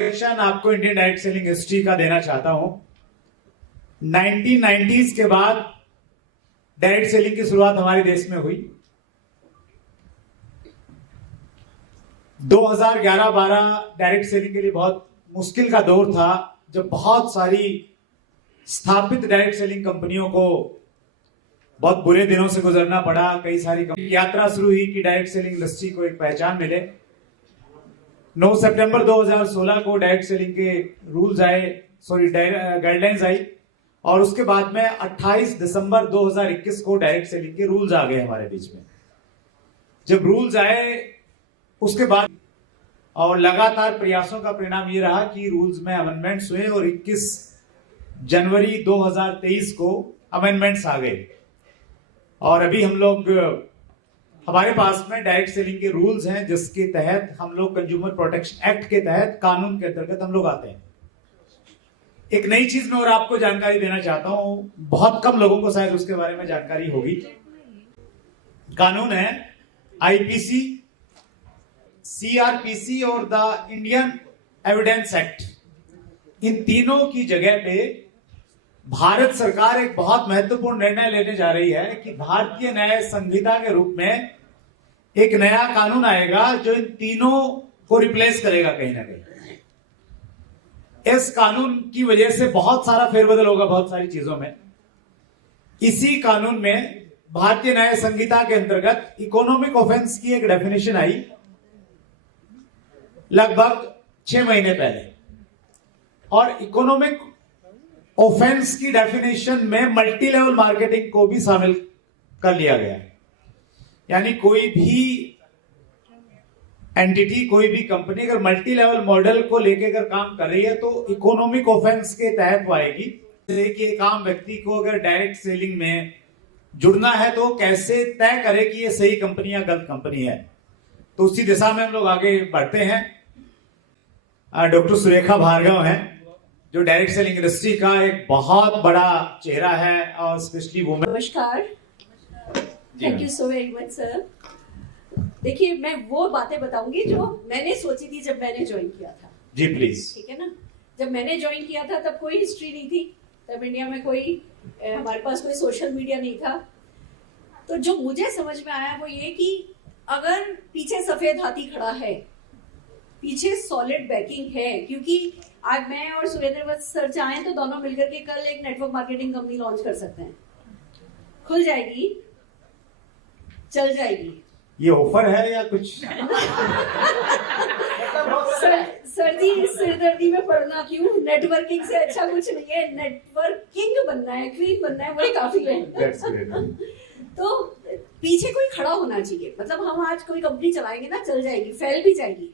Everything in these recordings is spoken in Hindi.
आपको इंडियन डायरेक्ट सेलिंग हिस्ट्री का देना चाहता हूं। 1990s के बाद डायरेक्ट सेलिंग की शुरुआत हमारे देश में हुई। 2011-12 डायरेक्ट सेलिंग के लिए बहुत मुश्किल का दौर था, जब बहुत सारी स्थापित डायरेक्ट सेलिंग कंपनियों को बहुत बुरे दिनों से गुजरना पड़ा। कई सारी यात्रा शुरू हुई कि डायरेक्ट सेलिंग इंडस्ट्री को एक पहचान मिले। 9 सितंबर 2016 को डायरेक्ट सेलिंग के रूल्स आए, गाइडलाइंस आई, और उसके बाद में 28 दिसंबर 2021 को डायरेक्ट सेलिंग के रूल्स आ गए हमारे बीच में। जब रूल्स आए उसके बाद और लगातार प्रयासों का परिणाम ये रहा कि रूल्स में अमेंडमेंट्स हुए और 21 जनवरी 2023 को अमेंडमेंट्स आ गए। और अभी हमारे पास में डायरेक्ट सेलिंग के रूल्स हैं, जिसके तहत हम लोग कंज्यूमर प्रोटेक्शन एक्ट के तहत, कानून के अंतर्गत हम लोग आते हैं। एक नई चीज में और आपको जानकारी देना चाहता हूं, बहुत कम लोगों को शायद उसके बारे में जानकारी होगी। कानून है आईपीसी, सीआरपीसी और द इंडियन एविडेंस एक्ट। इन तीनों की जगह पे भारत सरकार एक बहुत महत्वपूर्ण निर्णय लेने जा रही है कि भारतीय न्याय संहिता के रूप में एक नया कानून आएगा जो इन तीनों को रिप्लेस करेगा कहीं ना कहीं। इस कानून की वजह से बहुत सारा फेरबदल होगा बहुत सारी चीजों में। इसी कानून में भारतीय न्याय संहिता के अंतर्गत इकोनॉमिक ऑफेंस की एक डेफिनेशन आई लगभग 6 महीने पहले, और इकोनॉमिक ऑफेंस की डेफिनेशन में मल्टी लेवल मार्केटिंग को भी शामिल कर लिया गया है। यानी कोई भी एंटिटी, कोई भी कंपनी अगर मल्टी लेवल मॉडल को लेकर अगर काम कर रही है तो इकोनॉमिक ऑफेंस के तहत वो आएगी। जैसे कि एक आम व्यक्ति को अगर डायरेक्ट सेलिंग में जुड़ना है तो कैसे तय करे कि ये सही कंपनी या गलत कंपनी है। तो उसी दिशा में हम लोग आगे बढ़ते हैं। डॉक्टर सुरेखा भार्गव हैं, जो डायरेक्ट सेलिंग इंडस्ट्री का एक बहुत बड़ा चेहरा है, और स्पेशली वुमेन। नमस्कार, thank you so very much sir. देखिए, मैं वो बातें बताऊंगी जो मैंने सोची थी जब मैंने ज्वाइन किया था। जी प्लीज। ठीक है ना। जब मैंने ज्वाइन किया था तब कोई हिस्ट्री नहीं थी, तब इंडिया में हमारे पास कोई सोशल मीडिया नहीं था। तो जो मुझे समझ में आया वो ये कि अगर पीछे सफेद हाथी खड़ा है, पीछे सॉलिड बैकिंग है, क्योंकि आज मैं और सुरेंद्र सर चाहें तो दोनों मिलकर के कल एक नेटवर्क मार्केटिंग कंपनी लॉन्च कर सकते हैं। खुल जाएगी, चल जाएगी। ये ऑफर है या कुछ? सर जी, सिरदर्दी में पड़ना क्यों? नेटवर्किंग से अच्छा कुछ नहीं है। नेटवर्किंग बनना है, क्वीन बनना है, वही काफी है। तो पीछे कोई खड़ा होना चाहिए। मतलब हम आज कोई कंपनी चलाएंगे ना, चल जाएगी, फैल भी जाएगी,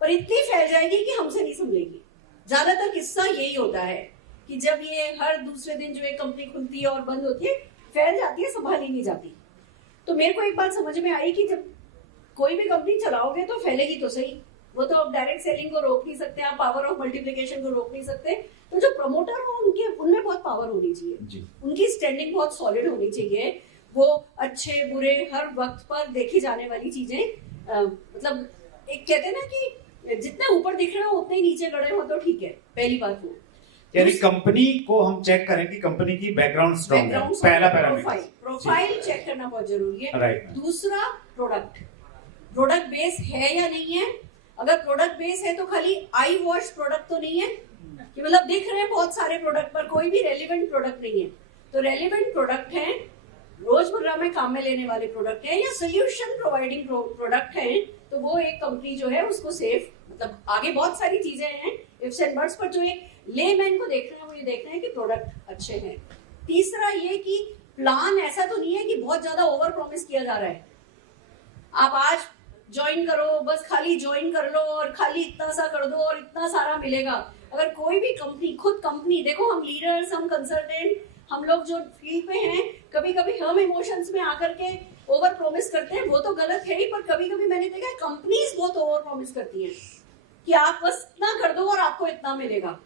पर इतनी फैल जाएगी कि हमसे नहीं संभलेगी। ज्यादातर किस्सा यही होता है कि जब ये हर दूसरे दिन जो एक कंपनी खुलती है और बंद होती है, फैल जाती है, संभाली नहीं जाती। तो मेरे को एक बात समझ में आई कि जब कोई भी कंपनी चलाओगे तो फैलेगी तो सही। वो तो आप डायरेक्ट सेलिंग को रोक नहीं सकते, आप पावर ऑफ मल्टीप्लिकेशन को रोक नहीं सकते। तो जो प्रमोटर हो उनमें बहुत पावर होनी चाहिए, उनकी स्टैंडिंग बहुत सॉलिड होनी चाहिए। वो अच्छे बुरे हर वक्त पर देखी जाने वाली चीजें, मतलब एक कहते हैं ना कि जितने ऊपर दिख रहे हो उतने ही नीचे गड़े हो तो ठीक है। पहली बात वो, यानी कंपनी को हम चेक करें कि कंपनी की बैकग्राउंड स्ट्रांग है। पहला पैरामीटर प्रोफाइल चेक करना बहुत जरूरी है। राइट। दूसरा, प्रोडक्ट बेस है या नहीं है। अगर प्रोडक्ट बेस है तो खाली आई वॉश प्रोडक्ट तो नहीं है कि मतलब दिख रहे हैं बहुत सारे प्रोडक्ट पर कोई भी रेलिवेंट प्रोडक्ट नहीं है। तो रेलिवेंट प्रोडक्ट है, रोजमर्रा में काम में लेने वाले प्रोडक्ट है, या सोल्यूशन प्रोवाइडिंग प्रोडक्ट है, तो वो एक कंपनी जो है उसको सेफ, मतलब आगे बहुत सारी चीजें हैं इफ्स एंड बट्स, पर जो एक लेमैन को देख रहे हैं वो ये देख रहे हैं कि प्रोडक्ट अच्छे हैं। तीसरा ये कि प्लान ऐसा तो नहीं है कि बहुत ज्यादा ओवर प्रॉमिस किया जा रहा है। आप आज ज्वाइन करो, बस खाली ज्वाइन कर लो और खाली इतना सा कर दो और इतना सारा मिलेगा। अगर कोई भी कंपनी, खुद कंपनी, देखो हम लीडर्स, हम कंसल्टेंट, हम लोग जो फील्ड पे हैं, कभी कभी हम इमोशंस में आकर के ओवर प्रॉमिस करते हैं, वो तो गलत है ही, पर कभी कभी मैंने देखा है कंपनीज बहुत ओवर प्रॉमिस करती हैं कि आप बस इतना कर दो और आपको इतना मिलेगा।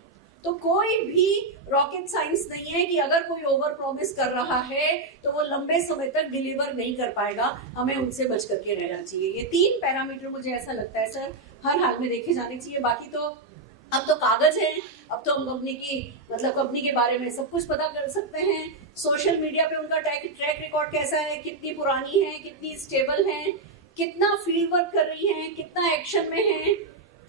तो कोई भी रॉकेट साइंस नहीं है कि अगर कोई ओवर प्रॉमिस कर रहा है तो वो लंबे समय तक डिलीवर नहीं कर पाएगा। हमें उनसे बच करके रहना चाहिए। ये 3 पैरामीटर मुझे ऐसा लगता है सर हर हाल में देखे जाने चाहिए। बाकी तो अब तो कागज है, अब तो हम कंपनी की मतलब कंपनी के बारे में सब कुछ पता कर सकते हैं। सोशल मीडिया पे उनका ट्रैक रिकॉर्ड कैसा है, कितनी पुरानी है, कितनी स्टेबल है, कितना फील्ड वर्क कर रही है, कितना एक्शन में है,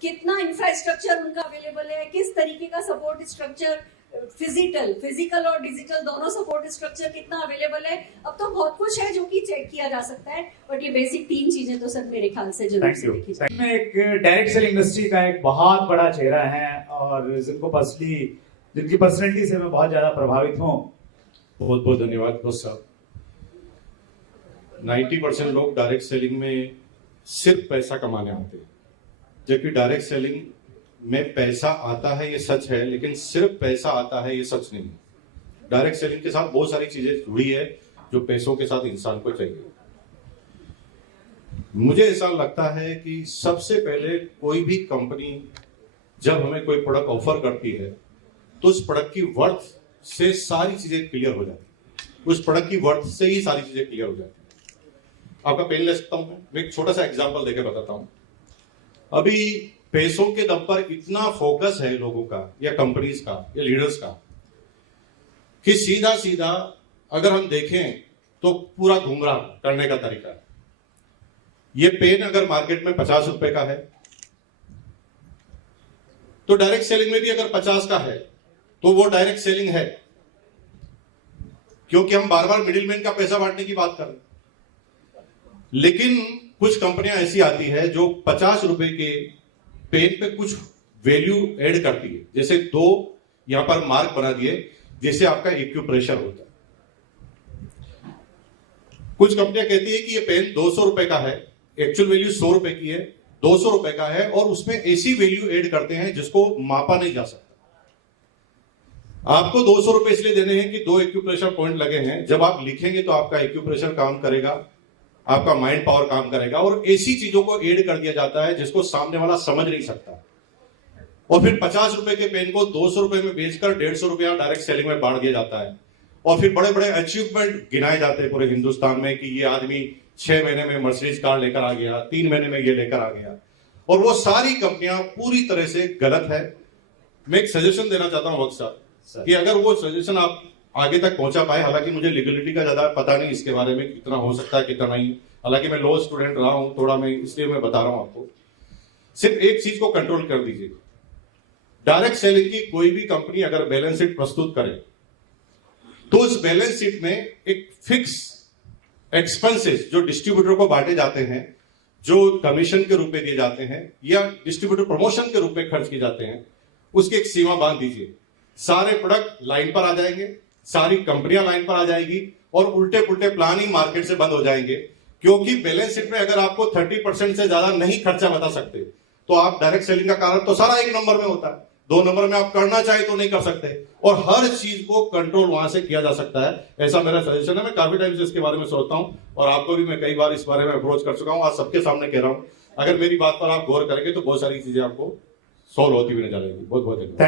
कितना इंफ्रास्ट्रक्चर उनका अवेलेबल है, किस तरीके का सपोर्ट स्ट्रक्चर फिजिकल और डिजिटल दोनों सपोर्ट स्ट्रक्चर कितना अवेलेबल है। अब तो बहुत कुछ है जो कि चेक किया जा सकता है, बट ये बेसिक 3 चीजें तो सर मेरे ख्याल से जरूर से देखी जाए। में एक डायरेक्ट सेल इंडस्ट्री का एक बहुत बड़ा चेहरा है और जिनकी पर्सनैलिटी से मैं बहुत ज्यादा प्रभावित हूँ। बहुत बहुत धन्यवाद दोस्त साहब। 90% लोग डायरेक्ट सेलिंग में सिर्फ पैसा कमाने आते हैं, जबकि डायरेक्ट सेलिंग में पैसा आता है ये सच है, लेकिन सिर्फ पैसा आता है ये सच नहीं है। डायरेक्ट सेलिंग के साथ बहुत सारी चीजें जुड़ी है जो पैसों के साथ इंसान को चाहिए। मुझे ऐसा लगता है कि सबसे पहले कोई भी कंपनी जब हमें कोई प्रोडक्ट ऑफर करती है तो उस प्रोडक्ट की वर्थ से सारी चीजें क्लियर हो जाती है। उस प्रोडक्ट की वर्थ से ही सारी चीजें क्लियर हो जाती है। आपका पेन ले सकता हूं मैं एक छोटा सा एग्जांपल देके बताता हूं। अभी पैसों के दम पर इतना फोकस है लोगों का या कंपनीज का या लीडर्स का कि सीधा सीधा अगर हम देखें तो पूरा गुमराह करने का तरीका है। ये पेन अगर मार्केट में 50 रुपए का है तो डायरेक्ट सेलिंग में भी अगर 50 का है तो वो डायरेक्ट सेलिंग है, क्योंकि हम बार बार मिडिलमैन का पैसा बांटने की बात कर रहे हैं। लेकिन कुछ कंपनियां ऐसी आती है जो 50 रुपए के पेन पे कुछ वैल्यू ऐड करती है, जैसे 2 यहां पर मार्क बना दिए जिससे आपका एक्यूप्रेशर होता है। कुछ कंपनियां कहती है कि ये पेन 200 रुपए का है, एक्चुअल वैल्यू 100 रुपए की है, 200 रुपए का है, और उसमें ऐसी वैल्यू ऐड करते हैं जिसको मापा नहीं जा सकता। आपको 200 रुपए इसलिए देने हैं कि 2 एक्यूप्रेशर पॉइंट लगे हैं। जब आप लिखेंगे तो आपका एक्यूप्रेशर काम करेगा, आपका माइंड पावर काम करेगा, और ऐसी चीजों को ऐड कर दिया जाता है जिसको सामने वाला समझ नहीं सकता। और फिर 50 रुपए के पेन को 200 रुपए में बेचकर 150 रुपया डायरेक्ट सेलिंग में बांट दिया जाता है। और फिर बड़े बड़े अचीवमेंट गिनाए जाते हैं पूरे हिंदुस्तान में कि ये आदमी 6 महीने में मर्सिडीज कार लेकर आ गया, 3 महीने में ये लेकर आ गया। और वो सारी कंपनियां पूरी तरह से गलत है। मैं एक सजेशन देना चाहता हूं वक्त साहब कि अगर वो सजेशन आप आगे तक पहुंचा पाए, हालांकि मुझे लीगलिटी का ज्यादा पता नहीं इसके बारे में, कितना हो सकता है कितना नहीं, हालांकि मैं लॉ स्टूडेंट रहा हूं थोड़ा, मैं इसलिए मैं बता रहा हूं आपको। सिर्फ एक चीज को कंट्रोल कर दीजिए। डायरेक्ट सेलिंग की कोई भी कंपनी अगर बैलेंस शीट प्रस्तुत करे तो उस बैलेंस शीट में एक फिक्स एक्सपेंसेस जो डिस्ट्रीब्यूटर को बांटे जाते हैं, जो कमीशन के रूप में दिए जाते हैं या डिस्ट्रीब्यूटर प्रमोशन के रूप में खर्च किए जाते हैं, उसकी एक सीमा बांध दीजिए। सारे प्रोडक्ट लाइन पर आ जाएंगे, सारी कंपनियां लाइन पर आ जाएगी, और उल्टे पुल्टे प्लान ही मार्केट से बंद हो जाएंगे। क्योंकि बैलेंस शीट में अगर आपको 30% से ज्यादा नहीं खर्चा बता सकते तो आप डायरेक्ट सेलिंग का कारण तो सारा 1 नंबर में होता है, 2 नंबर में आप करना चाहे तो नहीं कर सकते, और हर चीज को कंट्रोल वहां से किया जा सकता है। ऐसा मेरा सजेशन है। मैं काफी टाइम से इसके बारे में सोचता हूं और आपको भी मैं कई बार इस बारे में अप्रोच कर चुका हूं, आज सबके सामने कह रहा हूं। अगर मेरी बात पर आप गौर करेंगे तो बहुत सारी चीजें आपको सॉल्व होती हुई नजर आएगी। बहुत बहुत धन्यवाद।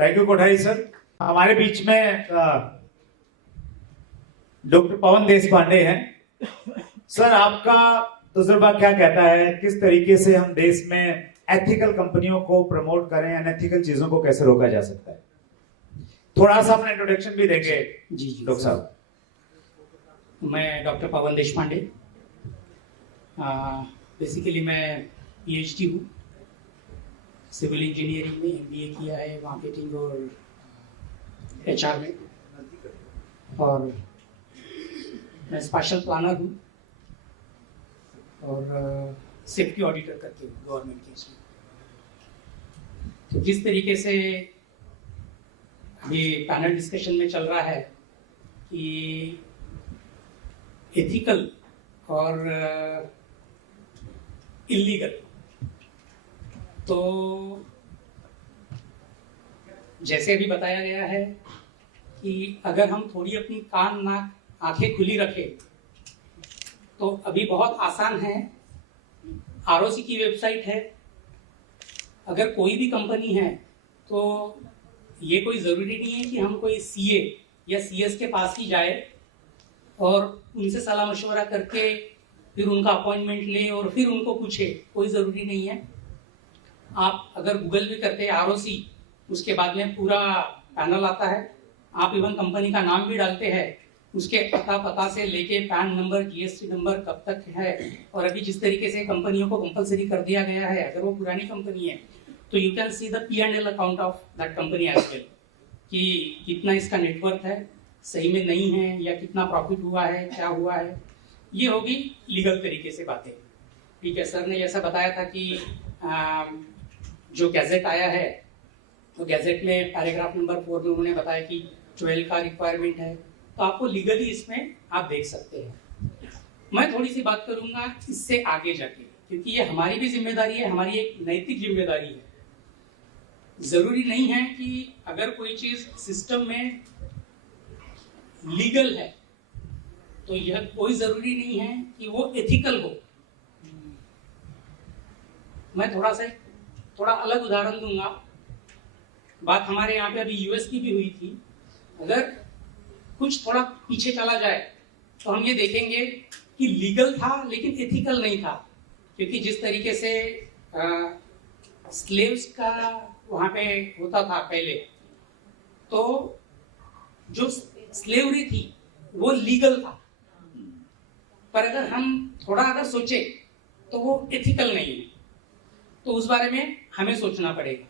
Thank you Kothari sir. हमारे बीच में डॉक्टर पवन देशपांडे हैं। सर, आपका तजुर्बा क्या कहता है, किस तरीके से हम देश में एथिकल कंपनियों को प्रमोट करें, अनएथिकल चीजों को कैसे रोका जा सकता है? थोड़ा सा अपना इंट्रोडक्शन भी देंगे। जी डॉक्टर साहब। मैं डॉक्टर पवन देशपांडे, बेसिकली मैं PhD हूँ, सिविल इंजीनियरिंग में MBA किया है, मार्केटिंग और HR में, और मैं स्पेशल प्लानर हूँ और सेफ्टी ऑडिटर करके हूँ गवर्नमेंट के इसमें। तो जिस तरीके से अभी पैनल डिस्कशन में चल रहा है कि एथिकल और इलीगल, तो जैसे अभी बताया गया है कि अगर हम थोड़ी अपनी कान नाक आंखें खुली रखें तो अभी बहुत आसान है। ROC की वेबसाइट है, अगर कोई भी कंपनी है तो ये कोई ज़रूरी नहीं है कि हम कोई CA या CS के पास ही जाए और उनसे सलाह मशवरा करके फिर उनका अपॉइंटमेंट ले और फिर उनको पूछे, कोई ज़रूरी नहीं है। आप अगर गूगल भी करते हैं ROC, उसके बाद में पूरा पैनल आता है। आप इवन कंपनी का नाम भी डालते हैं, उसके पता से लेके पैन नंबर, GST नंबर कब तक है, और अभी जिस तरीके से कंपनियों को कंपलसरी कर दिया गया है, अगर वो पुरानी कंपनी है तो you can see the P&L account of that company as well, कि कितना इसका नेटवर्थ है, सही में नहीं है, या कितना प्रॉफिट हुआ है, क्या हुआ है। ये होगी लीगल तरीके से बातें। ठीक है, सर ने ऐसा बताया था कि जो गैजेट आया है, तो गैजेट में पैराग्राफ नंबर 4 में उन्होंने बताया कि 12 का रिक्वायरमेंट है, तो आपको लीगली इसमें आप देख सकते हैं। मैं थोड़ी सी बात करूंगा इससे आगे जाके, क्योंकि ये हमारी भी जिम्मेदारी है, हमारी एक नैतिक जिम्मेदारी है। जरूरी नहीं है कि अगर कोई चीज सिस्टम में लीगल है तो यह कोई जरूरी नहीं है कि वो एथिकल हो। मैं थोड़ा अलग उदाहरण दूंगा। बात हमारे यहाँ पे अभी US की भी हुई थी। अगर कुछ थोड़ा पीछे चला जाए तो हम ये देखेंगे कि लीगल था लेकिन एथिकल नहीं था, क्योंकि जिस तरीके से स्लेव्स का वहां पे होता था पहले, तो जो स्लेवरी थी वो लीगल था, पर अगर हम थोड़ा सोचे तो वो एथिकल नहीं है। तो उस बारे में हमें सोचना पड़ेगा।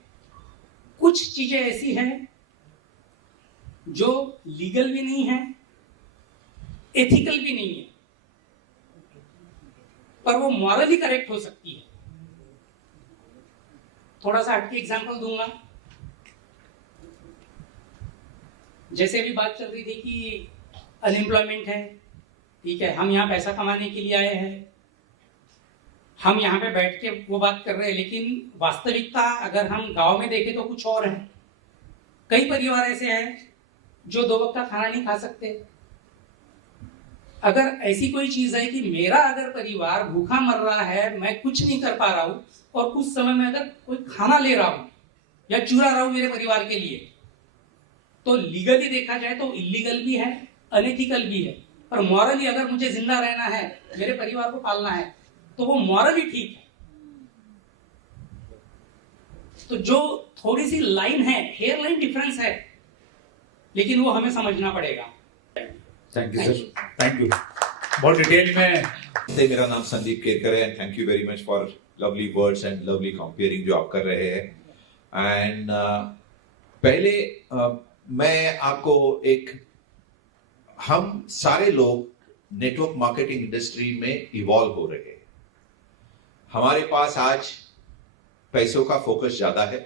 कुछ चीजें ऐसी हैं जो लीगल भी नहीं है, एथिकल भी नहीं है, पर वो मॉरली करेक्ट हो सकती है। थोड़ा सा हटके एग्जांपल दूंगा। जैसे भी बात चल रही थी कि अनएम्प्लॉयमेंट है, ठीक है, हम यहाँ पैसा कमाने के लिए आए हैं, हम यहाँ पे बैठ के वो बात कर रहे हैं, लेकिन वास्तविकता अगर हम गांव में देखें तो कुछ और है। कई परिवार ऐसे हैं जो 2 वक्त का खाना नहीं खा सकते। अगर ऐसी कोई चीज है कि मेरा अगर परिवार भूखा मर रहा है, मैं कुछ नहीं कर पा रहा हूं, और उस समय में अगर कोई खाना ले रहा हूं या चुरा रहा हूं मेरे परिवार के लिए, तो लीगली देखा जाए तो इलीगल भी है, अनएथिकल भी है, पर मॉरली अगर मुझे जिंदा रहना है, मेरे परिवार को पालना है, तो वो मॉरली ठीक है। तो जो थोड़ी सी लाइन है, हेयर लाइन डिफरेंस है, लेकिन वो हमें समझना पड़ेगा। Thank you sir, thank you. बहुत डिटेल में। मेरा नाम संदीप केरकर है and thank you very much for lovely words and lovely comparing जो आप कर रहे हैं। एंड पहले मैं आपको हम सारे लोग नेटवर्क मार्केटिंग इंडस्ट्री में इवॉल्व हो रहे हैं। हमारे पास आज पैसों का फोकस ज्यादा है,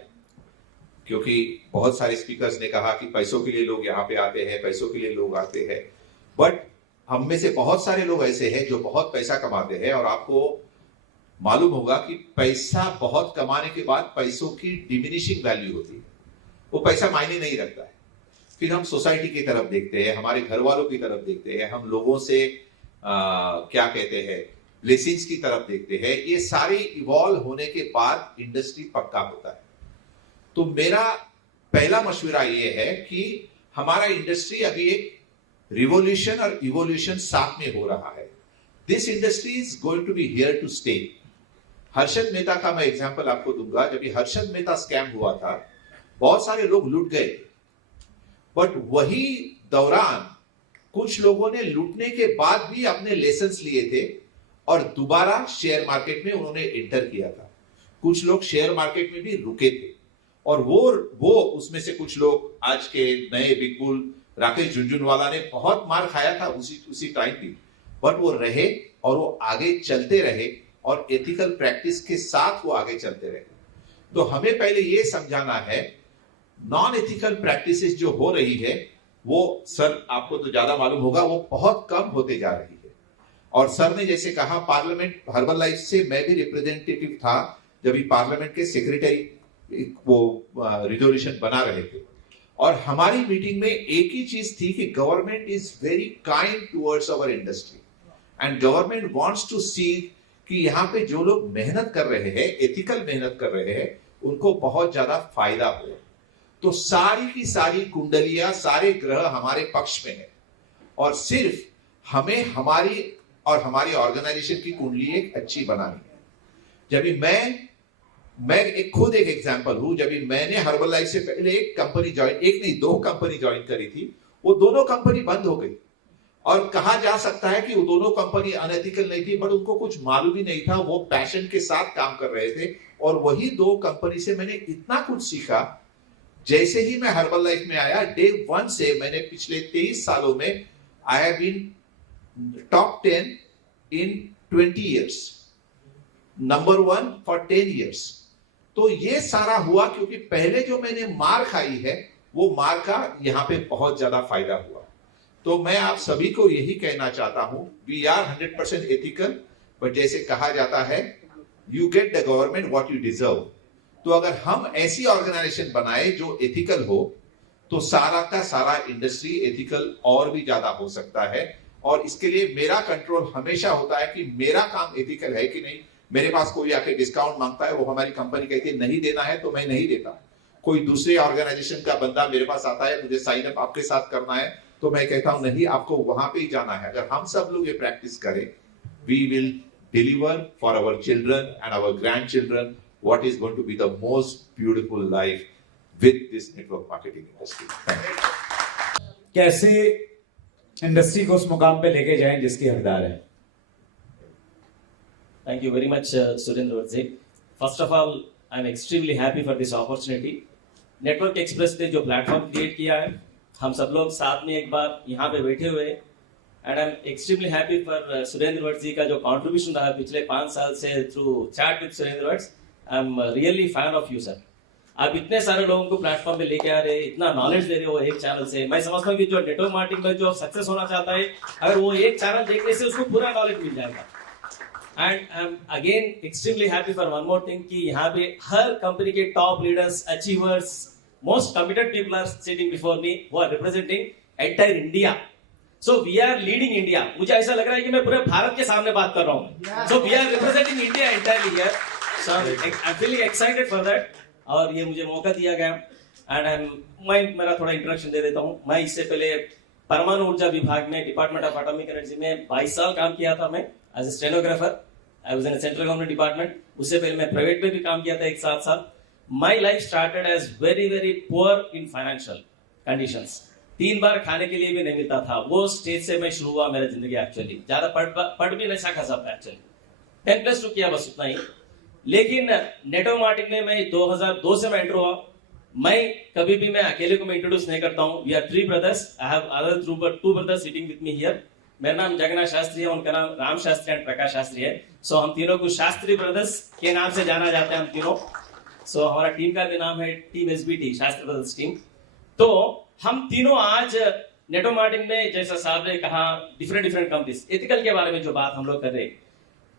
क्योंकि बहुत सारे स्पीकर्स ने कहा कि पैसों के लिए लोग यहाँ पे आते हैं, पैसों के लिए लोग आते हैं, बट हम में से बहुत सारे लोग ऐसे हैं जो बहुत पैसा कमाते हैं, और आपको मालूम होगा कि पैसा बहुत कमाने के बाद पैसों की डिमिनिशिंग वैल्यू होती है, वो पैसा मायने नहीं रखता है। फिर हम सोसाइटी की तरफ देखते हैं, हमारे घर वालों की तरफ देखते हैं, हम लोगों से क्या कहते हैं, ब्लेसिंग्स की तरफ देखते हैं। ये सारे इवॉल्व होने के बाद इंडस्ट्री पक्का होता है। तो मेरा पहला मशवरा ये है कि हमारा इंडस्ट्री अभी एक रिवोल्यूशन और इवोल्यूशन साथ में हो रहा है। This industry is going to be here to stay. Harshad Mehta का मैं एग्जांपल आपको दूंगा। जब ये हर्षद मेहता स्कैम हुआ था, बहुत सारे लोग लूट गए थे, बट वही दौरान कुछ लोगों ने लूटने के बाद भी अपने लेसन्स लिए थे और दोबारा शेयर मार्केट में उन्होंने एंटर किया था। कुछ लोग शेयर मार्केट में भी रुके थे, और वो उसमें से कुछ लोग आज के नए बिग बुल राकेश झुनझुनवाला ने बहुत मार खाया था उसी टाइम भी, बट वो रहे और वो आगे चलते रहे, और एथिकल प्रैक्टिस के साथ वो आगे चलते रहे। तो हमें पहले ये समझाना है, नॉन एथिकल प्रैक्टिसेस जो हो रही है वो, सर आपको तो ज्यादा मालूम होगा, वो बहुत कम होते जा रही है। और सर ने जैसे कहा, पार्लियामेंट हर्बल लाइफ से मैं भी रिप्रेजेंटेटिव था जब ये पार्लियामेंट के सेक्रेटरी वो रिजोल्यूशन बना रहे थे, और हमारी मीटिंग में एक ही चीज थी कि government is very kind towards our industry and government wants to see कि यहाँ पे जो लोग मेहनत कर रहे हैं, एथिकल मेहनत कर रहे हैं, उनको बहुत ज्यादा फायदा हो। तो सारी की सारी कुंडलियां, सारे ग्रह हमारे पक्ष में है, और सिर्फ हमें हमारी और हमारी ऑर्गेनाइजेशन की कुंडली एक अच्छी बनानी है। जब मैं मैं खुद एक एग्जांपल हूं। जब मैंने हर्बल लाइफ से पहले एक कंपनी ज्वाइन, एक नहीं 2 कंपनी ज्वाइन करी थी, वो दोनों कंपनी बंद हो गई। और कहा जा सकता है कि वो दोनों कंपनी अनएथिकल नहीं थी, बट उनको कुछ मालूम ही नहीं था, वो पैशन के साथ काम कर रहे थे। और वही 2 कंपनी से मैंने इतना कुछ सीखा। जैसे ही मैं हर्बल लाइफ में आया, डे 1 से मैंने पिछले 23 सालों में I have been top 10 in 20 years, number 1 for 10 years। तो ये सारा हुआ क्योंकि पहले जो मैंने मार खाई है, वो मार का यहां पे बहुत ज्यादा फायदा हुआ। तो मैं आप सभी को यही कहना चाहता हूं, वी आर 100% एथिकल, बट जैसे कहा जाता है, you get the government what you deserve. तो अगर हम ऐसी ऑर्गेनाइजेशन बनाए जो एथिकल हो, तो सारा का सारा इंडस्ट्री एथिकल और भी ज्यादा हो सकता है। और इसके लिए मेरा कंट्रोल हमेशा होता है कि मेरा काम एथिकल है कि नहीं। मेरे पास कोई आके डिस्काउंट मांगता है, वो हमारी कंपनी कहती है नहीं देना है, तो मैं नहीं देता। कोई दूसरे ऑर्गेनाइजेशन का बंदा मेरे पास आता है, मुझे साइन अप आपके साथ करना है, तो मैं कहता हूं नहीं, आपको वहां पे ही जाना है। अगर हम सब लोग ये प्रैक्टिस करें, we will deliver for our children and our grand children what is going to be the most beautiful life with this network marketing industry. कैसे इंडस्ट्री को उस मुकाम पे लेके जाएं जिसकी हकदार है? Thank you very much, Surendra Varji. First of all, I am extremely happy for this opportunity. Network express ने जो प्लेटफॉर्म क्रिएट किया है, हम सब लोग साथ में एक बार यहाँ पे बैठे हुए हैं, and I am extremely happy for Surendra वर्जी का जो कंट्रीब्यूशन रहा पिछले 5 साल से थ्रू चैट विद सुरेंद्र वर्ज। I am really fan of you sir. आप इतने सारे लोगों को प्लेटफॉर्म पे लेके आ रहे हैं, इतना नॉलेज दे रहे हो एक चैनल से। मैं समझता हूँ कि जो नेटवर्क मार्केटिंग में जो सक्सेस होना चाहता है, अगर वो एक चैनल देखने से उसको पूरा नॉलेज मिल जाएगा। And I am again extremely happy for one more thing कि यहाँ पे हर कंपनी के top leaders, achievers, most committed people are sitting before me, who are representing entire India. So we are leading India. मुझे ऐसा लग रहा है कि मैं पूरे भारत के सामने बात कर रहा हूँ। So we are representing India entirely here. So I am feeling excited for that, और ये मुझे मौका दिया गया। एंड मैं मेरा थोड़ा इंट्रोडक्शन दे देता हूँ। मैं इससे पहले परमाणु ऊर्जा विभाग में, डिपार्टमेंट ऑफ एटॉमिक एनर्जी में 22 साल काम किया था मैं as a stenographer. I was in central government department. उससे पहले मैं प्राइवेट में भी काम किया था 1-7 साल। My life started as very very poor in financial conditions. 3 बार खाने के लिए भी नहीं मिलता था। वो स्टेज से मैं शुरू हुआ मेरा जिंदगी। एक्चुअली ज्यादा पढ़ भी नहीं सका सब। एक्चुअली 10+2 किया, बस उतना ही। लेकिन नेटवर्क मार्केटिंग में मैं 2002 से मैं एंटर हुआ। मैं कभी भी मैं अकेले को मैं इंट्रोड्यूस नहीं करता हूँ। We are 3 brothers. I have other 2 brothers sitting with me here. मेरा नाम जगन्नाथ शास्त्री है, उनका नाम राम शास्त्री एंड प्रकाश शास्त्री है। सो हम तीनों को शास्त्री ब्रदर्स के नाम से जाना जाता है हम तीनों। सो हमारा टीम का भी नाम है team SBT, Shastri brothers team. तो हम तीनों आज नेटवर्क मार्केटिंग में, जैसा साहब ने कहा, डिफरेंट कंपनीज एथिकल के बारे में जो बात हम लोग कर रहे हैं,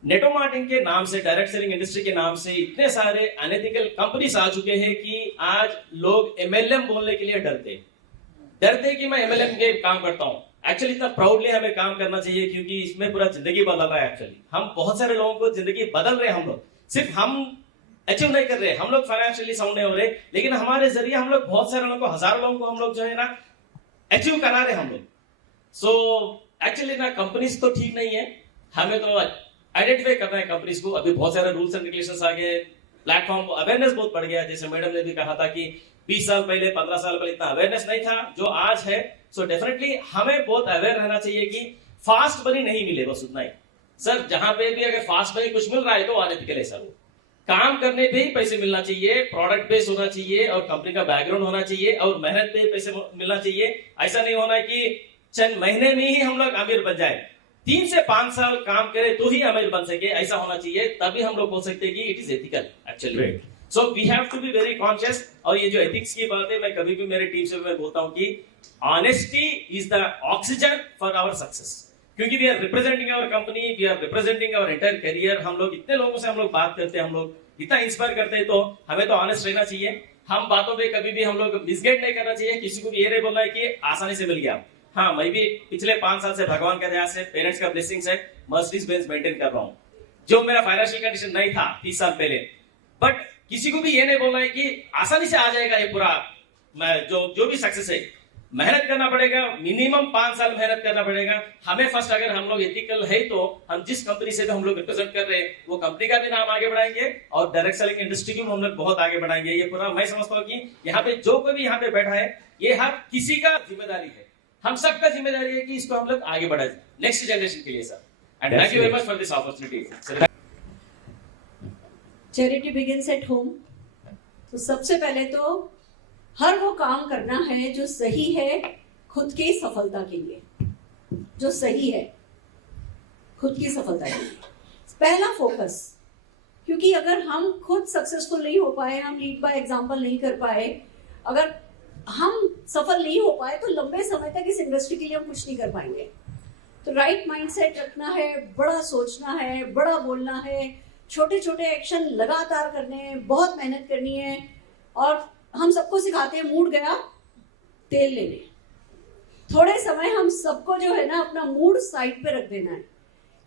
नेटवर्क मार्केटिंग के नाम से, डायरेक्ट सेलिंग इंडस्ट्री के नाम से इतने सारे अनएथिकल कंपनीज आ चुके हैं कि आज लोग MLM बोलने के लिए डरते कि मैं MLM के काम करता हूं। एक्चुअली इतना प्राउडली हमें काम करना चाहिए, क्योंकि इसमें पूरा जिंदगी बदल रहा है। एक्चुअली हम बहुत सारे लोगों को जिंदगी बदल रहे हैं। हम लोग सिर्फ हम अचीव नहीं कर रहे, हम लोग फाइनेंशियली साउंड नहीं हो रहे, लेकिन हमारे जरिए हम लोग बहुत सारे लोगों को, हजारों लोगों को हम लोग जो है ना अचीव करा रहे हम लोग। सो एक्चुअली ना कंपनीज तो ठीक नहीं है, हमें तो आइडेंटिफाई करना है कंपनीज को। अभी बहुत सारे रूल्स एंड रेगुलेशंस आ गए, प्लेटफॉर्म अवेयरनेस बहुत बढ़ गया। जैसे मैडम ने भी कहा था कि 20 साल पहले, 15 साल पहले इतना अवेयरनेस नहीं था जो आज है। सो डेफिनेटली हमें बहुत अवेयर रहना चाहिए कि फास्ट मनी नहीं मिले, बस उतना ही। सर जहां पे भी अगर फास्ट मनी कुछ मिल रहा है तो अनएथिकल है सर। वो काम करने पे ही पैसे मिलना चाहिए, प्रोडक्ट बेस होना चाहिए, और कंपनी का बैकग्राउंड होना चाहिए, और मेहनत पे पैसे मिलना चाहिए। ऐसा नहीं होना कि चंद महीने में ही हम लोग अमीर बन जाए। 3 से 5 साल काम करें तो ही अमीर बन सके, ऐसा होना चाहिए। तभी हम लोग बोल सकते हैं कि it is ethical actually. So we have to be very conscious. और ये जो एथिक्स की बात है, मैं कभी भी मेरे टीम से मैं बोलता हूं कि honesty is the oxygen for our success. क्योंकि we are representing our company, we are representing our entire career. हम लोग इतने लोगों से हम लोग बात करते हैं, हम लोग इतना इंस्पायर करते हैं, तो हमें तो ऑनेस्ट रहना चाहिए। हम बातों पे कभी भी हम लोग मिसगाइड नहीं करना चाहिए। किसी को भी ये नहीं बोलना है कि आसानी से मिल गया। हाँ, मैं भी पिछले 5 साल से भगवान का दया से, पेरेंट्स का ब्लेसिंग से मर्सिडीज बेंज मेंटेन कर रहा हूँ, जो मेरा फाइनेंशियल कंडीशन नहीं था 30 साल पहले। बट किसी को भी ये नहीं बोलना है कि आसानी से आ जाएगा ये पूरा जो भी सक्सेस है। मेहनत करना पड़ेगा, मिनिमम 5 साल मेहनत करना पड़ेगा हमें। फर्स्ट अगर हम लोग एथिकल है तो हम जिस कंपनी से भी हम लोग रिप्रेजेंट कर रहे हैं वो कंपनी का भी नाम आगे बढ़ाएंगे और डायरेक्ट सेलिंग इंडस्ट्री को हम लोग बहुत आगे बढ़ाएंगे। ये पूरा मैं समझता हूँ कि यहाँ पे जो कोई भी यहाँ पे बैठा है ये हर किसी का जिम्मेदारी है, हम सबका जिम्मेदारी है कि इसको हम लोग आगे बढ़ाए नेक्स्ट जनरेशन के लिए sir. And thank you very much for this opportunity. Charity begins at home. तो सबसे पहले तो हर वो काम करना है जो सही है खुद की सफलता के लिए, जो सही है खुद की सफलता के लिए, पहला फोकस। क्योंकि अगर हम खुद सक्सेसफुल नहीं हो पाए, हम लीड बाय एग्जांपल नहीं कर पाए, अगर हम सफल नहीं हो पाए तो लंबे समय तक इस इंडस्ट्री के लिए हम कुछ नहीं कर पाएंगे। तो राइट माइंडसेट रखना है, बड़ा सोचना है, बड़ा बोलना है, छोटे छोटे एक्शन लगातार करने हैं, बहुत मेहनत करनी है। और हम सबको सिखाते हैं मूड गया तेल लेने, थोड़े समय हम सबको जो है ना अपना मूड साइड पे रख देना है।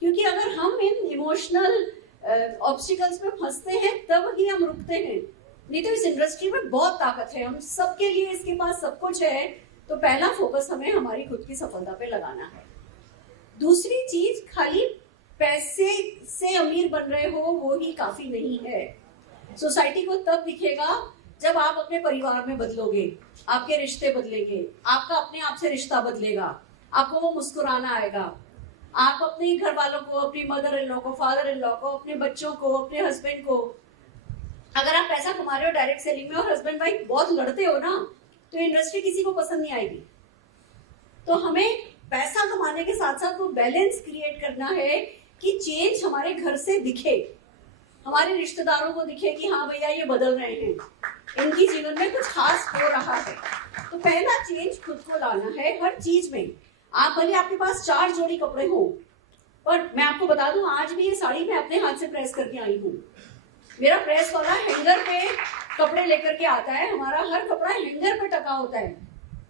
क्योंकि अगर हम इन इमोशनल ऑब्स्टिकल्स में फंसते हैं तब ही हम रुकते हैं, नहीं तो इस इंडस्ट्री में बहुत ताकत है, हम सबके लिए इसके पास सब कुछ है। तो पहला फोकस हमें हमारी खुद की सफलता पे लगाना है। दूसरी चीज, खाली पैसे से अमीर बन रहे हो वो ही काफी नहीं है। सोसाइटी को तब दिखेगा जब आप अपने परिवार में बदलोगे, आपके रिश्ते बदलेंगे, आपका अपने आप से रिश्ता बदलेगा, आपको वो मुस्कुराना आएगा, आप अपने घर वालों को, अपनी मदर इन लॉ को, फादर इन लॉ को, अपने बच्चों को, अपने हस्बैंड को, अगर आप पैसा कमा रहे हो डायरेक्ट सेलिंग में और हस्बैंड वाइफ बहुत लड़ते हो ना तो इंडस्ट्री किसी को पसंद नहीं आएगी। तो हमें पैसा कमाने के साथ साथ वो बैलेंस क्रिएट करना है कि चेंज हमारे घर से दिखे, हमारे रिश्तेदारों को दिखे कि हाँ भैया ये बदल रहे हैं, इनकी जीवन में कुछ खास हो रहा है। तो पहला चेंज खुद को लाना है हर चीज में। आप भले आपके पास 4 जोड़ी कपड़े हो, और मैं आपको बता दूं आज भी ये साड़ी मैं अपने हाथ से प्रेस करके आई हूँ। मेरा प्रेस वाला हैंगर पे कपड़े लेकर के आता है, हमारा हर कपड़ा हैंगर पे टका होता है।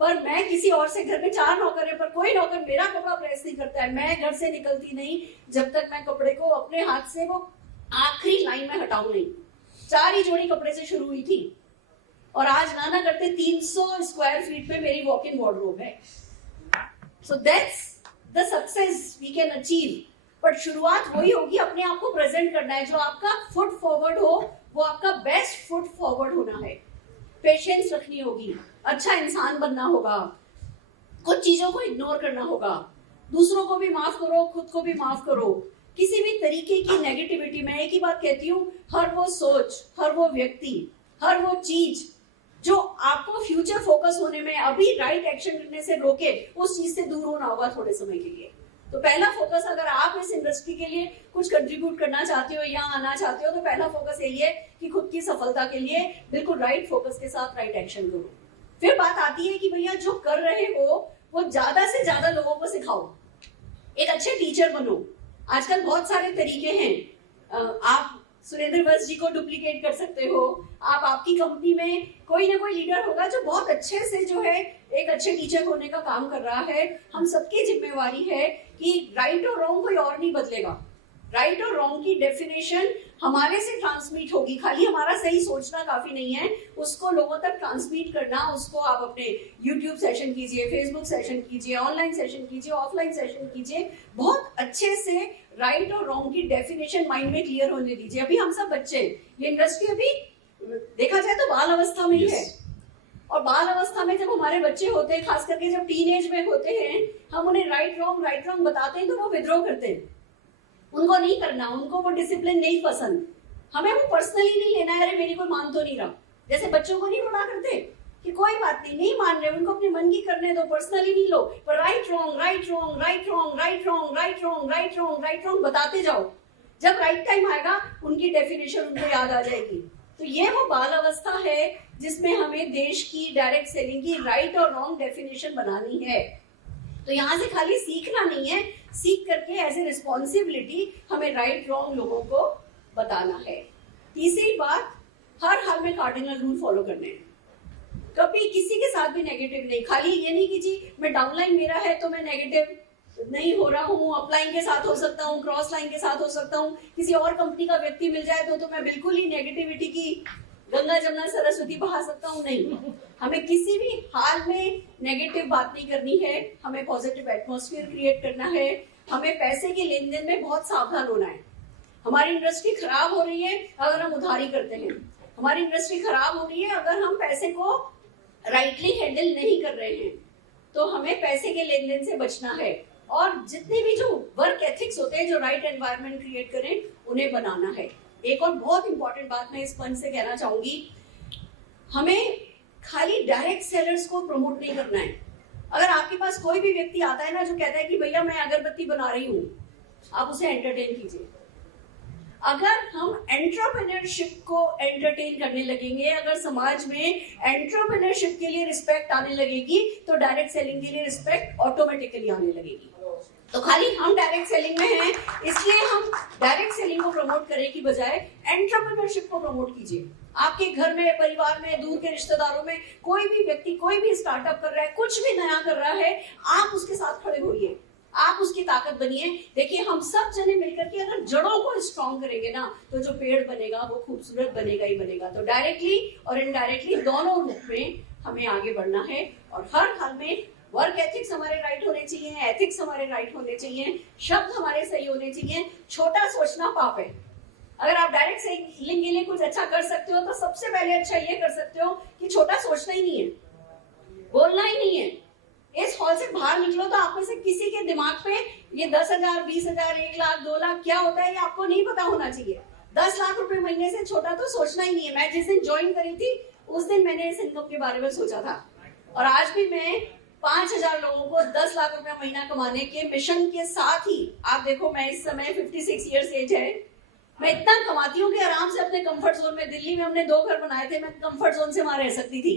पर मैं किसी और से, घर में 4 नौकर है पर कोई नौकर मेरा कपड़ा प्रेस नहीं करता है। मैं घर से निकलती नहीं जब तक मैं कपड़े को अपने हाथ से वो आखिरी लाइन में हटाऊं नहीं। 4 ही जोड़ी कपड़े से शुरू हुई थी और आज ना करते 300 स्क्वायर फीट पे मेरी वॉक इन वार्डरोब है। So that's the success we can achieve. But शुरुआत वही होगी, अपने आप को प्रेजेंट करना है। जो आपका फुट फॉरवर्ड हो वो आपका बेस्ट फुट फॉरवर्ड होना है। पेशेंस रखनी होगी, अच्छा इंसान बनना होगा, कुछ चीजों को इग्नोर करना होगा, दूसरों को भी माफ करो, खुद को भी माफ करो। किसी भी तरीके की नेगेटिविटी, मैं एक ही बात कहती हूँ, हर वो सोच, हर वो व्यक्ति, हर वो चीज जो आपको फ्यूचर फोकस होने में, अभी राइट एक्शन करने से रोके, उस चीज से दूर होना होगा थोड़े समय के लिए। तो पहला फोकस, अगर आप इस इंडस्ट्री के लिए कुछ कंट्रीब्यूट करना चाहते हो या आना चाहते हो, तो पहला फोकस यही है कि खुद की सफलता के लिए बिल्कुल राइट फोकस के साथ राइट एक्शन करो। फिर बात आती है कि भैया जो कर रहे हो वो ज्यादा से ज्यादा लोगों को सिखाओ, एक अच्छे टीचर बनो। आजकल बहुत सारे तरीके हैं, आप सुरेंद्र वत्स जी को डुप्लीकेट कर सकते हो, आप आपकी कंपनी में कोई ना कोई लीडर होगा जो बहुत अच्छे से जो है एक अच्छे टीचर होने का काम कर रहा है। हम सबकी जिम्मेवारी है कि राइट और रॉन्ग कोई और नहीं बदलेगा। राइट और रॉन्ग की डेफिनेशन हमारे से ट्रांसमिट होगी, खाली हमारा सही सोचना काफी नहीं है, उसको लोगों तक ट्रांसमिट करना। उसको आप अपने YouTube सेशन कीजिए, Facebook सेशन कीजिए, ऑनलाइन सेशन कीजिए, ऑफलाइन सेशन कीजिए, बहुत अच्छे से राइट और रॉन्ग की डेफिनेशन माइंड में क्लियर होने दीजिए। अभी हम सब बच्चे, ये इंडस्ट्री अभी देखा जाए तो बाल अवस्था में ही है, और बाल अवस्था में जब हमारे बच्चे होते हैं, खास करके जब टीनेज में होते हैं, हम उन्हें राइट रॉन्ग बताते हैं तो वो विद्रोह करते हैं। उनको नहीं करना, उनको वो डिसिप्लिन नहीं पसंद, हमें वो पर्सनली नहीं लेना है। अरे मेरी कोई मान तो नहीं रहा, जैसे बच्चों को नहीं मना करते कि कोई बात नहीं, नहीं मान रहे, उनको अपने मन की करने दो, पर्सनली नहीं लो। पर right wrong right wrong right wrong right wrong right wrong right wrong right wrong बताते जाओ। जब राइट टाइम आएगा उनकी डेफिनेशन उनको याद आ जाएगी। तो ये वो बाल अवस्था है जिसमें हमें देश की डायरेक्ट सेलिंग की राइट और रॉन्ग डेफिनेशन बनानी है। तो यहाँ से खाली सीखना नहीं है, सीख करके एज ए रिस्पॉन्सिबिलिटी हमें राइट रॉन्ग लोगों को बताना है। तीसरी बात, हर हाल में कार्डिनल रूल फॉलो करने हैं। कभी किसी के साथ भी नेगेटिव नहीं, खाली ये नहीं कि जी मैं डाउनलाइन मेरा है तो मैं नेगेटिव नहीं हो रहा हूँ, अपलाइन के साथ हो सकता हूँ, क्रॉस लाइन के साथ हो सकता हूँ, किसी और कंपनी का व्यक्ति मिल जाए तो मैं बिल्कुल ही नेगेटिविटी की गंगा जमुना सरस्वती बहा सकता हूँ, नहीं। हमें किसी भी हाल में नेगेटिव बात नहीं करनी है, हमें पॉजिटिव एटमॉस्फेयर क्रिएट करना है, हमें पैसे के लेन देन में बहुत सावधान होना है। हमारी इंडस्ट्री खराब हो रही है अगर हम उधारी करते हैं, हमारी इंडस्ट्री खराब हो रही है अगर हम पैसे को राइटली हैंडल नहीं कर रहे हैं। तो हमें पैसे के लेन देन से बचना है और जितने भी जो वर्क एथिक्स होते हैं, जो राइट एनवायरनमेंट क्रिएट करें, उन्हें बनाना है। एक और बहुत इंपॉर्टेंट बात मैं इस मंच से कहना चाहूंगी, हमें खाली डायरेक्ट सेलर्स को प्रमोट नहीं करना है। अगर आपके पास कोई भी व्यक्ति आता है ना जो कहता है कि भैया मैं अगरबत्ती बना रही हूँ, आप उसे एंटरटेन कीजिए। अगर हम एंटरप्रेन्योरशिप को एंटरटेन करने लगेंगे, अगर समाज में एंटरप्रेन्योरशिप के लिए रिस्पेक्ट आने लगेगी, तो डायरेक्ट सेलिंग के लिए रिस्पेक्ट ऑटोमेटिकली आने लगेगी। तो खाली हम डायरेक्ट सेलिंग में हैं, इसलिए हम डायरेक्ट सेलिंग को प्रमोट करने की बजाय एंटरप्रेन्योरशिप को प्रमोट कीजिए। आपके घर में, परिवार में, दूर के रिश्तेदारों में कोई भी व्यक्ति कोई भी स्टार्टअप कर रहा है, कुछ भी नया कर रहा है, आप उसके साथ खड़े होइए, आप उसकी ताकत बनिए। देखिए, हम सब जने मिलकर के अगर जड़ों को स्ट्रॉन्ग करेंगे ना, तो जो पेड़ बनेगा वो खूबसूरत बनेगा ही बनेगा। तो डायरेक्टली और इनडायरेक्टली दोनों रूप में हमें आगे बढ़ना है और हर हाल में वर्क एथिक्स हमारे राइट होने चाहिए, एथिक्स हमारे राइट होने चाहिए, शब्द हमारे सही होने चाहिए। छोटा सोचना पाप है। अगर आप डायरेक्ट सेलिंग के लिए कुछ अच्छा कर सकते हो, तो सबसे पहले अच्छा ये कर सकते हो कि छोटा सोचना ही नहीं है, बोलना ही नहीं है। इस हॉल से बाहर निकलो तो आप में से किसी के दिमाग पे ये 10,000, 20,000, 1 लाख, 2 लाख क्या होता है ये आपको नहीं पता होना चाहिए। 10 लाख रुपए महीने से छोटा तो सोचना ही नहीं है। मैं जिस दिन ज्वाइन करी थी उस दिन मैंने इस इनकम के बारे में सोचा था और आज भी मैं 5,000 लोगों को 10 लाख रुपया महीना कमाने के मिशन के साथ ही, आप देखो मैं इस समय 56 ईयर्स एज है, मैं इतना कमाती हूँ कि आराम से अपने कंफर्ट जोन में, दिल्ली में हमने 2 घर बनाए थे, मैं कंफर्ट जोन से वहां रह सकती थी।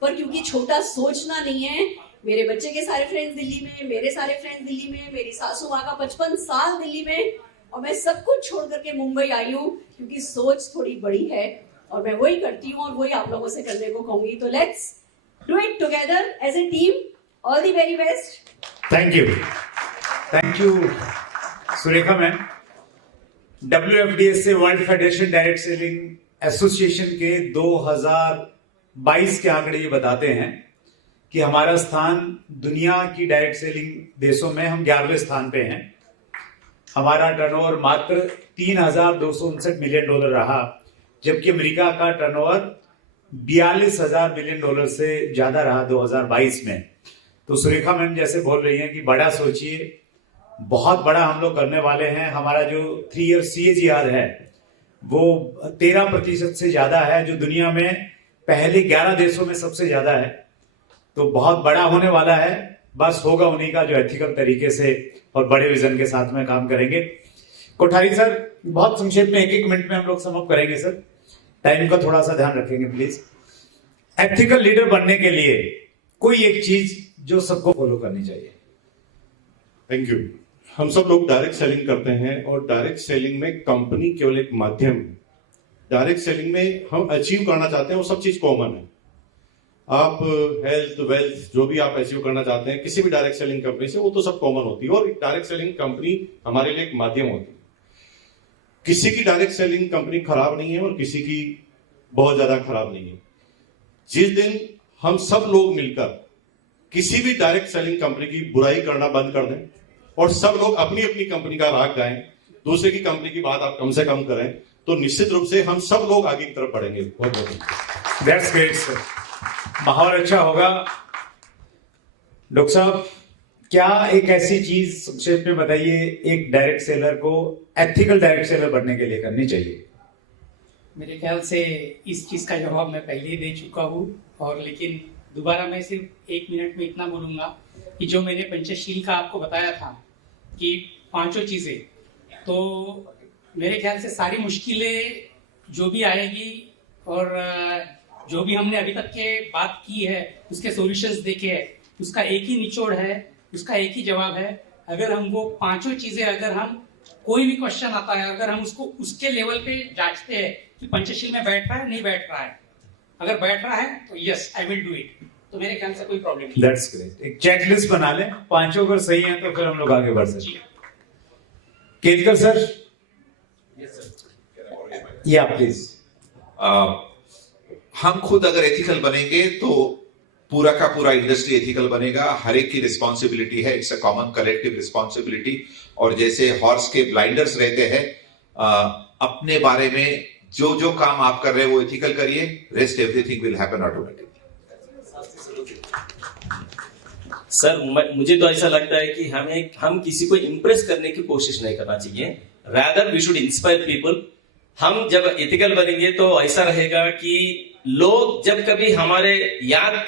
पर क्योंकि छोटा सोचना नहीं है, मेरे बच्चे के सारे फ्रेंड्स दिल्ली में, मेरे सारे फ्रेंड्स दिल्ली में, मेरी सासू माँ का 55 साल दिल्ली में, और मैं सब कुछ छोड़ करके मुंबई आई हूँ क्योंकि सोच थोड़ी बड़ी है और मैं वही करती हूँ और वही आप लोगों से करने को कहूंगी। तो let's do it together as a team. All the very best. Thank you Surekha ma'am. WFDSA world federation direct selling association के 2022 के आंकड़े ये बताते हैं कि हमारा स्थान दुनिया की डायरेक्ट सेलिंग देशों में हम 11वें स्थान पे हैं। हमारा टर्नओवर मात्र $3,259 मिलियन रहा, जबकि अमेरिका का टर्नओवर $42,000 मिलियन से ज्यादा रहा 2022 में। तो सुरेखा मैम जैसे बोल रही हैं कि बड़ा सोचिए, बहुत बड़ा हम लोग करने वाले हैं। हमारा जो 3 ईयर CAGR है वो 13% से ज्यादा है, जो दुनिया में पहले 11 देशों में सबसे ज्यादा है। तो बहुत बड़ा होने वाला है, बस होगा उन्हीं का जो एथिकल तरीके से और बड़े विजन के साथ में काम करेंगे। कोठारी सर, बहुत संक्षेप में 1-1 मिनट में हम लोग समअप करेंगे सर, टाइम का थोड़ा सा ध्यान रखेंगे प्लीज। एथिकल लीडर बनने के लिए कोई एक चीज जो सबको फॉलो करनी चाहिए। Thank you. हम सब लोग डायरेक्ट सेलिंग करते हैं और डायरेक्ट सेलिंग में कंपनी केवल एक माध्यम है। डायरेक्ट सेलिंग में हम अचीव करना चाहते हैं वो सब चीज कॉमन है। आप हेल्थ, वेल्थ, जो भी आप अचीव करना चाहते हैं किसी भी डायरेक्ट सेलिंग कंपनी से, वो तो सब कॉमन होती है और डायरेक्ट सेलिंग कंपनी हमारे लिए एक माध्यम होती है। किसी की डायरेक्ट सेलिंग कंपनी खराब नहीं है और किसी की बहुत ज्यादा खराब नहीं है। जिस दिन हम सब लोग मिलकर किसी भी डायरेक्ट सेलिंग कंपनी की बुराई करना बंद कर दें और सब लोग अपनी अपनी कंपनी का राग गाएं, दूसरे की कंपनी की बात आप कम से कम करें, तो निश्चित रूप से हम सब लोग आगे की तरफ बढ़ेंगे। बहुत बहुत दैट्स ग्रेट सर, माहौल अच्छा होगा। डॉक्टर साहब, क्या एक ऐसी चीज संक्षेप में बताइए एक डायरेक्ट सेलर को एथिकल डायरेक्ट सेलर बनने के लिए करनी चाहिए? मेरे ख्याल से इस चीज का जवाब मैं पहले ही दे चुका हूँ, और लेकिन दोबारा मैं सिर्फ 1 मिनट में इतना बोलूंगा कि जो मैंने पंचशील का आपको बताया था कि 5 चीजें, तो मेरे ख्याल से सारी मुश्किलें जो भी आएगी और जो भी हमने अभी तक के बात की है उसके सॉल्यूशंस देखे हैं, उसका एक ही निचोड़ है, उसका एक ही जवाब है। अगर हम वो 5 चीजें, अगर हम कोई भी क्वेश्चन आता है, अगर हम उसको उसके लेवल पे जांचते हैं कि पंचशील में बैठ रहा है नहीं बैठ रहा है, अगर बैठ रहा है तो yes I will do it, तो मेरे ख्याल से कोई प्रॉब्लम नहीं। That's great. एक चेकलिस्ट बना लें, 5 अगर सही हैं तो फिर हम लोग आगे बढ़ सकते हैं। केतकर सर, या प्लीज। हम खुद अगर एथिकल बनेंगे तो पूरा का पूरा इंडस्ट्री एथिकल बनेगा। हर एक की रिस्पॉन्सिबिलिटी है, it's a common collective responsibility. और जैसे हॉर्स के ब्लाइंडर्स रहते हैं, अपने बारे में जो जो काम आप कर रहे हैं वो एथिकल करिए, rest everything will happen automatically. Sir मुझे तो ऐसा लगता है कि हम किसी को इम्प्रेस करने की कोशिश नहीं करना चाहिए, rather we should inspire people. हम जब एथिकल बनेंगे तो ऐसा रहेगा कि लोग जब कभी हमें याद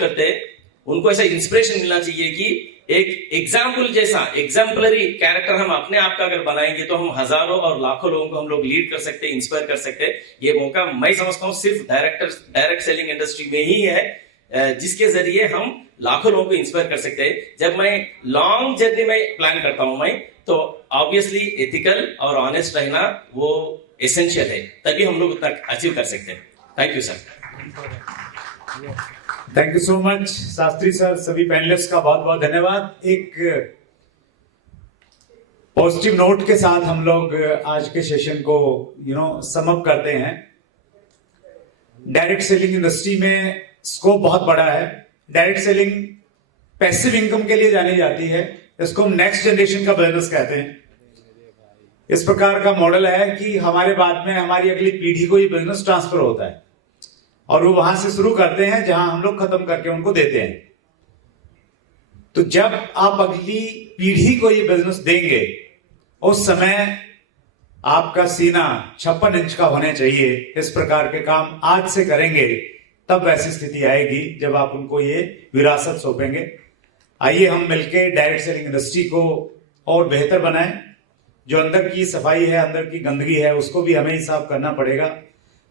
करते हैं, उनको ऐसा इंस्पिरेशन मिलना चाहिए कि एक एग्जाम्पल जैसा एग्जाम्पलरी कैरेक्टर हम अपने आप का अगर बनाएंगे तो हम हजारों और लाखों लोगों को हम लोग लीड कर सकते हैं, इंस्पायर कर सकते हैं। ये मौका मैं समझता हूँ सिर्फ डायरेक्ट सेलिंग इंडस्ट्री में ही है, जिसके जरिए हम लाखों लोगों को इंस्पायर कर सकते हैं। जब मैं लॉन्ग जर्नी में प्लान करता हूं तो ऑब्वियसली एथिकल और ऑनेस्ट रहना वो एसेंशियल है, तभी हम लोग उतना अचीव कर सकते हैं। Thank you sir. Thank you so much Shastri sir. सभी पैनलिस्ट का बहुत बहुत धन्यवाद। एक पॉजिटिव नोट के साथ हम लोग आज के सेशन को सम अप करते हैं। डायरेक्ट सेलिंग इंडस्ट्री में स्कोप बहुत बड़ा है। डायरेक्ट सेलिंग पैसिव इनकम के लिए जानी जाती है, इसको हम नेक्स्ट जनरेशन का बिजनेस कहते हैं। इस प्रकार का मॉडल है कि हमारे बाद में हमारी अगली पीढ़ी को ये बिजनेस ट्रांसफर होता है और वो वहां से शुरू करते हैं जहां हम लोग खत्म करके उनको देते हैं। तो जब आप अगली पीढ़ी को ये बिजनेस देंगे, उस समय आपका सीना 56 इंच का होना चाहिए। इस प्रकार के काम आज से करेंगे तब वैसी स्थिति आएगी जब आप उनको ये विरासत सौंपेंगे। आइए हम मिलकर डायरेक्ट सेलिंग इंडस्ट्री को और बेहतर बनाएं। जो अंदर की सफाई है, अंदर की गंदगी है, उसको भी हमें ही साफ करना पड़ेगा।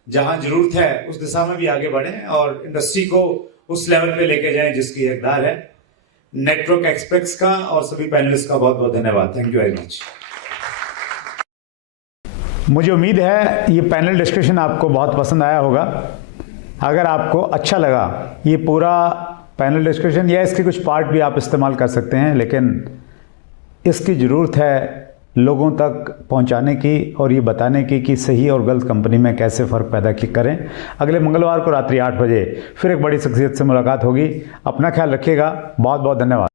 जहां जरूरत है उस दिशा में भी आगे बढ़ें और इंडस्ट्री को उस लेवल पे लेके जाएं जिसकी हकदार है। नेटवर्क एक्सप्रेस का और सभी पैनलिस्ट का बहुत बहुत धन्यवाद। Thank you very much. मुझे उम्मीद है ये पैनल डिस्कशन आपको बहुत पसंद आया होगा। अगर आपको अच्छा लगा ये पूरा पैनल डिस्कशन या इसके कुछ पार्ट भी आप इस्तेमाल कर सकते हैं, लेकिन इसकी ज़रूरत है लोगों तक पहुंचाने की और ये बताने की कि सही और गलत कंपनी में कैसे फ़र्क पैदा करें। अगले मंगलवार को रात्रि 8 बजे फिर एक बड़ी शख्सियत से मुलाकात होगी। अपना ख्याल रखिएगा। बहुत बहुत धन्यवाद।